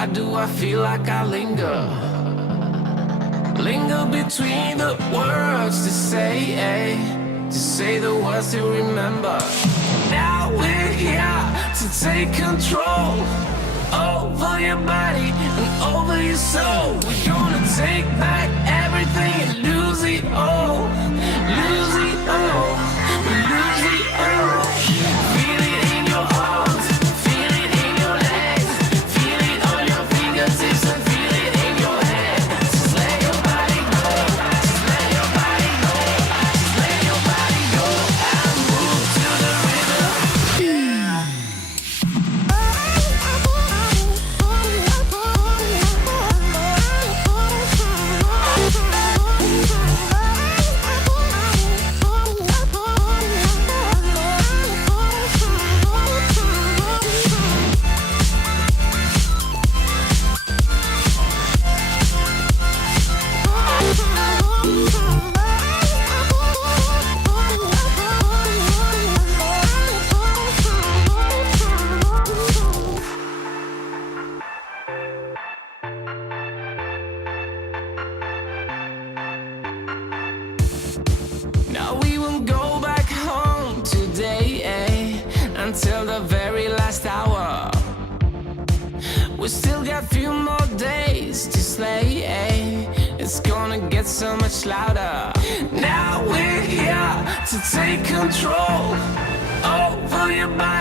Why do I feel like I linger? Linger between the words to say the words to remember. Now we're here to take control over your body and over your soul. We're gonna take back everything and lose it all. Lose it all. Lose it all. Feel it in your arms, feel it in your legs, feel it on your fingertips and feel it in your head. Just let your body go, just let your body go, just let your body go and move to the rhythm. Yeah. Now we won't go back home today, until the very last hour. We still got few more days to slay, It's gonna get so much louder. Now we're here to take control over your body